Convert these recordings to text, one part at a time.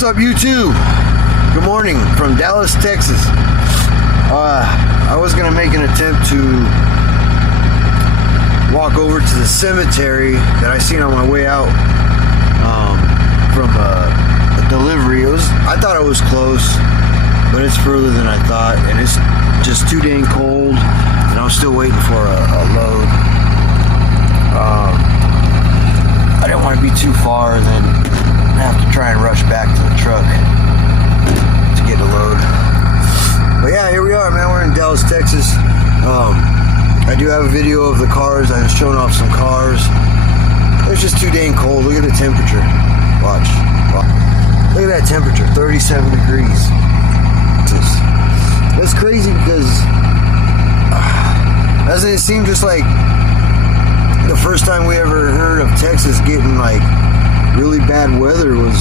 What's up, YouTube? Good morning from Dallas, Texas. I was gonna make an attempt to walk over to the cemetery that I seen on my way out from a delivery. I thought it was close, but it's further than I thought, and it's just too dang cold, and I'm still waiting for a load. I didn't want to be too far and then have to try and rush back to the truck to get a load. But yeah, here we are, man. We're in Dallas, Texas. I do have a video of the cars. I was showing off some cars. It's just too dang cold. Look at the temperature. Watch. Look at that temperature, 37 degrees. That's crazy because doesn't it seem just like the first time we ever heard of Texas getting like really bad weather was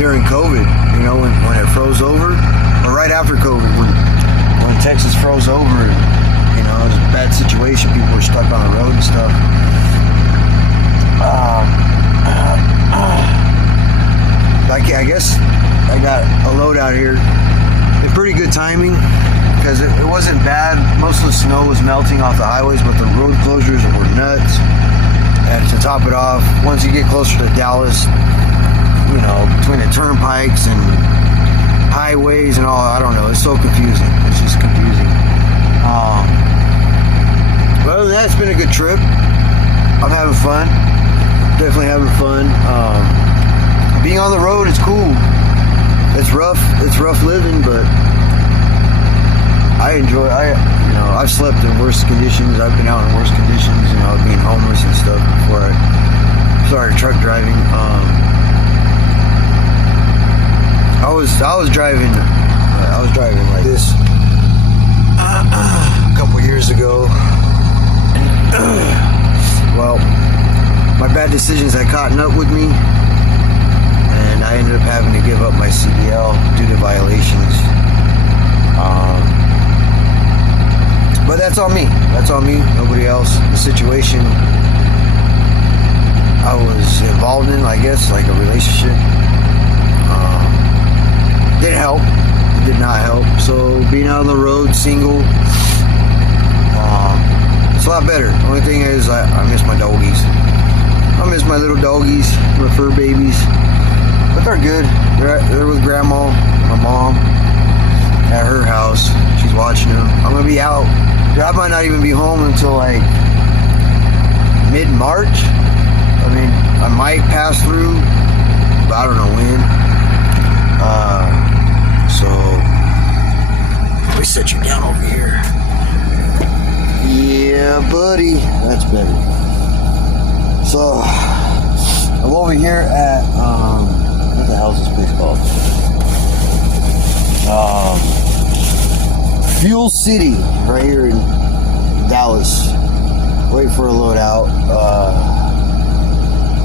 during COVID, you know, when it froze over, or right after COVID, when Texas froze over, and, you know, it was a bad situation. People were stuck on the road and stuff. I guess I got a load out here. It's pretty good timing because it wasn't bad. Most of the snow was melting off the highways, but the road closures were nuts. And to top it off, once you get closer to Dallas, you know, between the turnpikes and highways and all, I don't know, it's so confusing. It's just confusing. But other than that, it's been a good trip. I'm having fun. Definitely having fun. Being on the road is cool. It's rough. It's rough living, but I enjoy. I've slept in worse conditions. I've been out in worse conditions. You know, being homeless and stuff before I started truck driving. I was driving like this a couple years ago. Well, my bad decisions had caught up with me, and I ended up having to give up my CDL due to violations. But that's on me. That's on me. Nobody else. The situation I was involved in, I guess, like a relationship, didn't help. It did not help. So being out on the road, single, it's a lot better. The only thing is I miss my doggies. I miss my little doggies, my fur babies. But they're good. They're with grandma, my mom, at her house. She's watching them. I'm going to be out. I might not even be home until like mid-March. I mean, I might pass through, but I don't know when. So let me set you down over here. Yeah, buddy. That's better. So I'm over here at what the hell is this place called? Fuel City, right here in Dallas. Wait for a load out.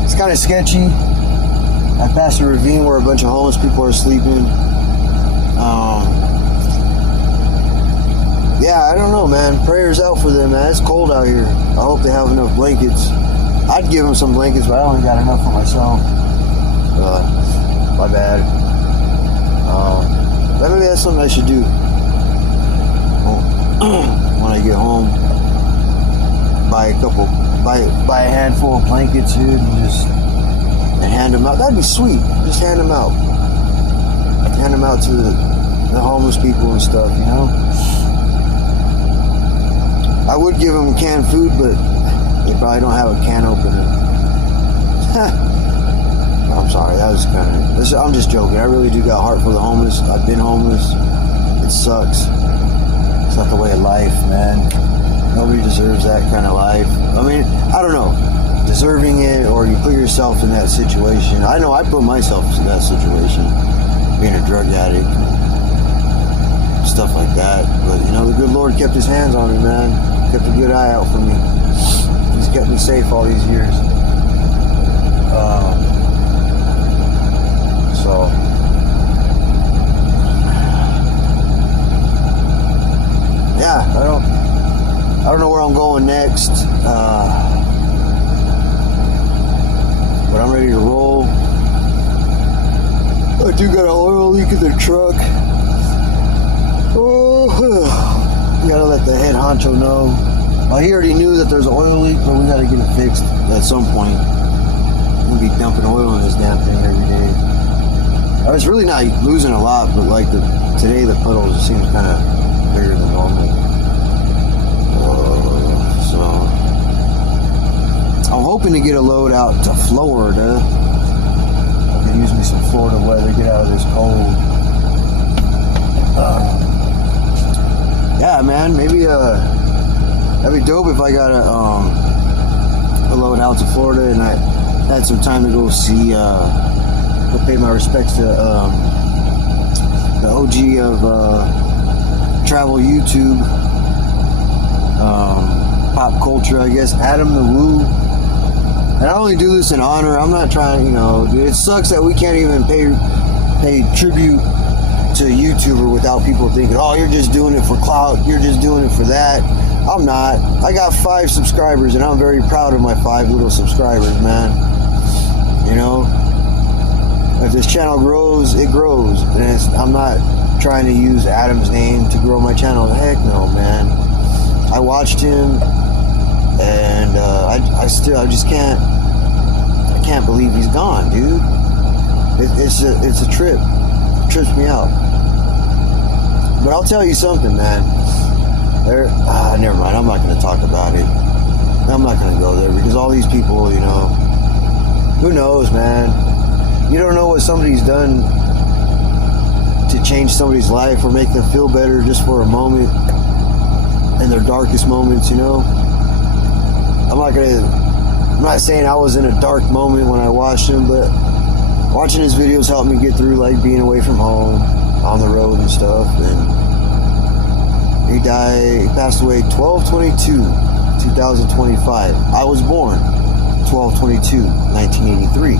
It's kind of sketchy. I passed a ravine where a bunch of homeless people are sleeping. Yeah, I don't know, man. Prayers out for them, man. It's cold out here. I hope they have enough blankets. I'd give them some blankets, but I only got enough for myself. My bad. Maybe that's something I should do when I get home. Buy a handful of blankets, dude, and hand them out. That'd be sweet. Just hand them out. Hand them out to the homeless people and stuff, you know? I would give them canned food, but they probably don't have a can opener. I'm sorry, that was I'm just joking. I really do got heart for the homeless. I've been homeless. It sucks. It's not the way of life, man. Nobody deserves that kind of life. I mean, I don't know. Deserving it, or you put yourself in that situation. I know I put myself in that situation. Being a drug addict. Stuff like that. But, you know, the good Lord kept his hands on me, man. Kept a good eye out for me. He's kept me safe all these years. So yeah, I don't know where I'm going next, but I'm ready to roll. I do got an oil leak in the truck. Oh, you gotta let the head honcho know. Well, he already knew that there's an oil leak, but we gotta get it fixed at some point. We'll be dumping oil in this damn thing every day. I was really not losing a lot, but like today the puddle just seems kind of bigger than normal. So I'm hoping to get a load out to Florida. I can use me some Florida weather, get out of this cold. Yeah, man, maybe that'd be dope if I got a load out to Florida and I had some time to go see, go pay my respects to the OG of travel YouTube, pop culture, I guess, Adam the Woo. And I only do this in honor. I'm not trying, it sucks that we can't even pay tribute to a YouTuber without people thinking, oh, you're just doing it for clout, you're just doing it for that. I'm not. I got 5 subscribers and I'm very proud of my 5 little subscribers, man. If this channel grows, it grows. And I'm not trying to use Adam's name to grow my channel. Heck no, man. I watched him and I just can't believe he's gone, dude. It's a trip. It trips me out. But I'll tell you something, man. Never mind. I'm not going to talk about it. I'm not going to go there because all these people, who knows, man? You don't know what somebody's done to change somebody's life or make them feel better just for a moment in their darkest moments, I'm not saying I was in a dark moment when I watched him, but watching his videos helped me get through like being away from home, on the road and stuff. And he passed away 12/22/2025. I was born 12/22/1983.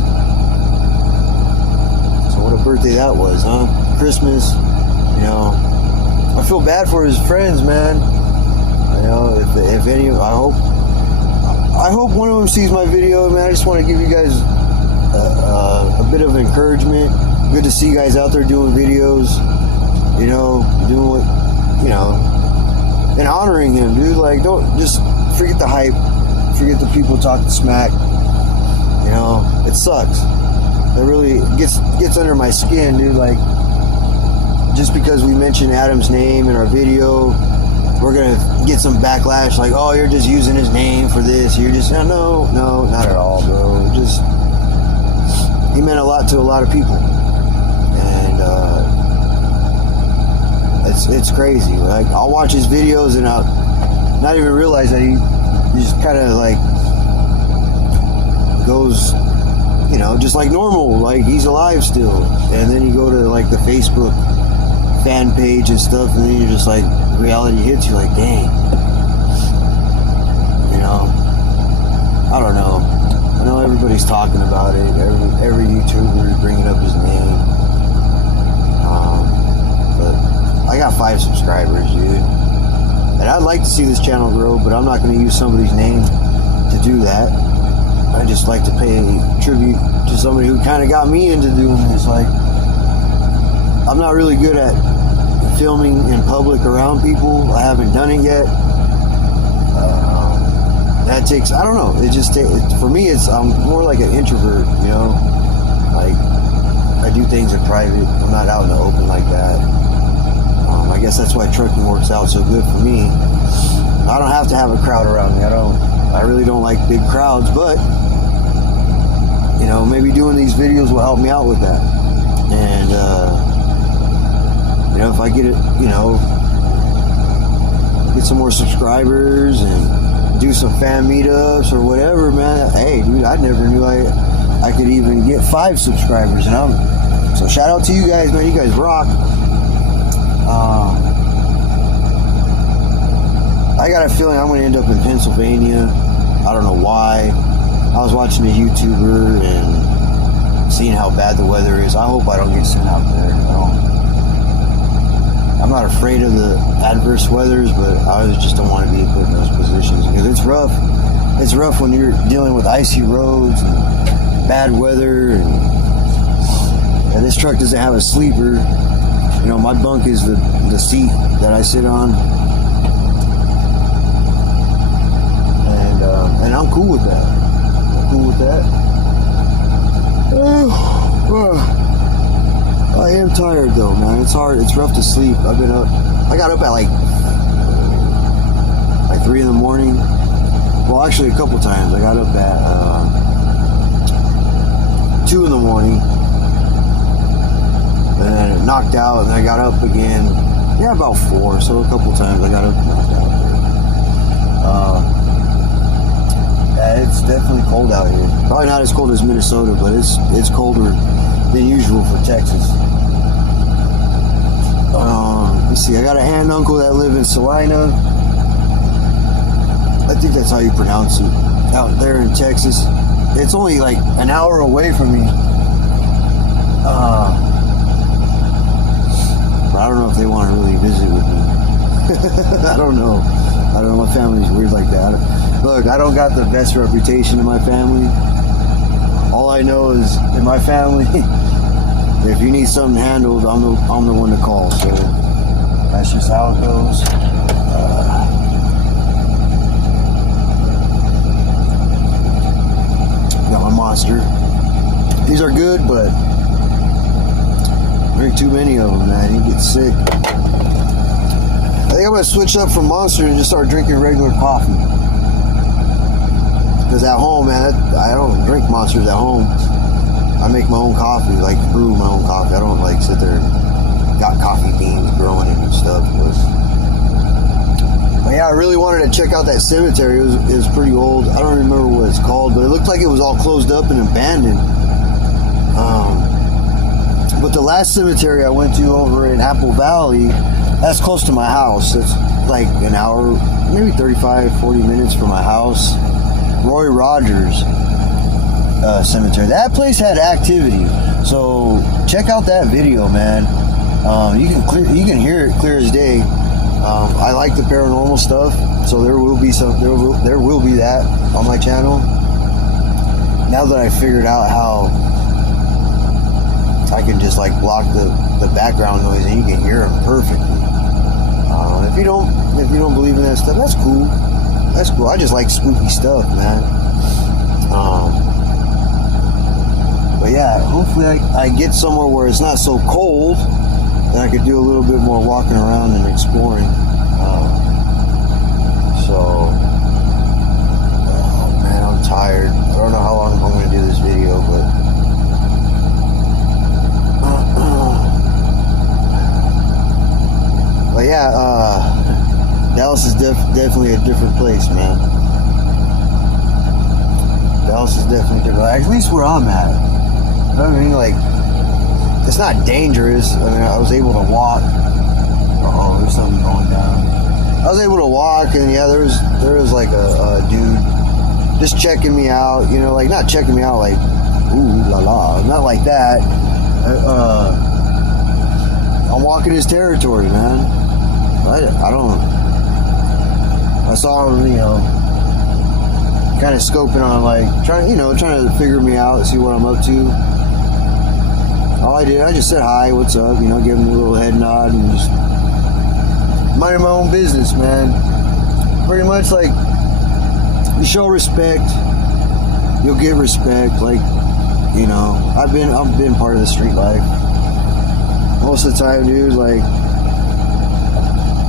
So what a birthday that was, huh? Christmas, I feel bad for his friends, man. If any, I hope one of them sees my video, man. I just want to give you guys a bit of encouragement. Good to see you guys out there doing videos, doing what, and honoring him, dude. Like, don't just forget the hype, forget the people talking smack. It sucks. It really gets under my skin, dude. Like, just because we mention Adam's name in our video, we're gonna get some backlash. Like, oh, you're just using his name for this. You're just no, not at all, bro. Just he meant a lot to a lot of people, and it's crazy. Like, I'll watch his videos and I'll not even realize that he just kind of like goes, just like normal, like he's alive still. And then you go to like the Facebook fan page and stuff, and then you're just like, reality hits you, like, dang. I don't know. I know everybody's talking about it. Every YouTuber is bringing up his name. But I got 5 subscribers, dude. And I'd like to see this channel grow, but I'm not going to use somebody's name to do that. I just like to pay tribute to somebody who kind of got me into doing this. Like, I'm not really good at filming in public around people. I haven't done it yet. That takes, I don't know. It just for me, I'm more like an introvert. Like, I do things in private. I'm not out in the open like that. I guess that's why trucking works out so good for me. I don't have to have a crowd around me. I really don't like big crowds, but maybe doing these videos will help me out with that. And if I get it, get some more subscribers and do some fan meetups or whatever, man. Hey, dude, I never knew I could even get 5 subscribers, so shout out to you guys, man. You guys rock. I got a feeling I'm going to end up in Pennsylvania. I don't know why. I was watching a YouTuber and seeing how bad the weather is. I hope I don't get sent out there. I'm not afraid of the adverse weathers, but I just don't want to be put in those positions because it's rough. It's rough when you're dealing with icy roads and bad weather, and And this truck doesn't have a sleeper. You know, my bunk is the seat that I sit on. And I'm cool with that. I'm cool with that. I am tired though, man. It's hard. It's rough to sleep. I've been up. I got up at like 3 in the morning. Well, actually, a couple times. I got up at 2 in the morning, and then it knocked out, and then I got up again. Yeah, about 4. So a couple times I got up and knocked out. Yeah, it's definitely cold out here. Probably not as cold as Minnesota, but it's colder than usual for Texas. Let's see. I got an aunt and uncle that live in Salina. I think that's how you pronounce it. Out there in Texas. It's only like an hour away from me. But I don't know if they want to really visit with me. I don't know. My family's weird like that. Look, I don't got the best reputation in my family. All I know is in my family, if you need something handled, I'm the one to call. So that's just how it goes. Got my Monster. These are good, but drink too many of them, man. You get sick. I think I'm gonna switch up from Monster and just start drinking regular coffee. Because at home, man, I don't drink Monsters at home. I make my own coffee, like brew my own coffee. I don't like sit there and got coffee beans growing and stuff. But yeah, I really wanted to check out that cemetery. It was pretty old. I don't remember what it's called, but it looked like it was all closed up and abandoned. But the last cemetery I went to over in Apple Valley, that's close to my house. It's like an hour, maybe 35, 40 minutes from my house. Roy Rogers cemetery. That place had activity. So check out that video, man. You can hear it clear as day. I like the paranormal stuff, so there will be that on my channel. Now that I figured out how I can just like block the background noise and you can hear them perfectly. If you don't believe in that stuff, that's cool. That's cool. I just like spooky stuff, man. But yeah, hopefully I get somewhere where it's not so cold and I could do a little bit more walking around and exploring. Oh man, I'm tired. I don't know how long I'm going to do this video, but yeah, Dallas is definitely a different place, man. Dallas is definitely different. At least where I'm at. You know what I mean? Like, it's not dangerous. I mean, I was able to walk. Oh, there's something going down. I was able to walk, and yeah, there was like a dude just checking me out. You know, like not checking me out like, ooh la la, not like that. I'm walking his territory, man. I saw him, you know, kind of scoping on, like, trying to figure me out and see what I'm up to. All I did, I just said hi, what's up, you know, give him a little head nod and just minding my own business, man. Pretty much, like, you show respect, you'll get respect. Like, you know, I've been part of the street life. Most of the time, dude, like,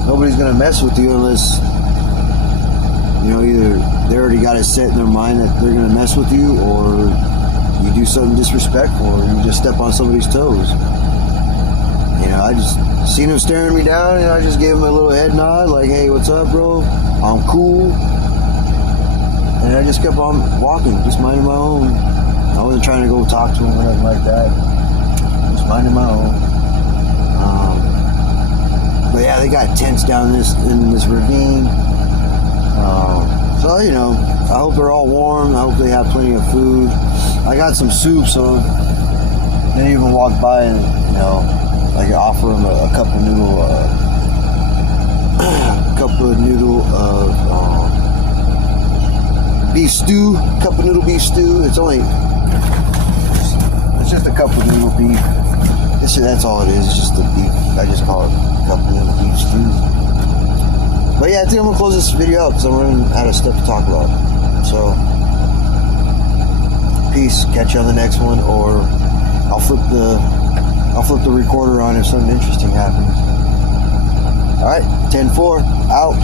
nobody's gonna mess with you unless, you know, either they already got it set in their mind that they're gonna mess with you, or you do something disrespectful, or you just step on somebody's toes. You know, I just seen him staring me down, and I just gave him a little head nod, like, hey, what's up, bro? I'm cool. And I just kept on walking, just minding my own. I wasn't trying to go talk to him or nothing like that. Just minding my own. But yeah, they got tents down in this ravine. So, you know, I hope they're all warm. I hope they have plenty of food. I got some soup, so they didn't even walk by and, you know, like offer them a cup of noodle, of beef stew. Cup of noodle beef stew. It's just a couple noodle beef. That's all it is. It's just the beef. I just call it a couple noodle beef stew. But yeah, I think I'm gonna close this video out because I'm running out of stuff to talk about. So, peace. Catch you on the next one, or I'll flip the recorder on if something interesting happens. All right, 10-4 out.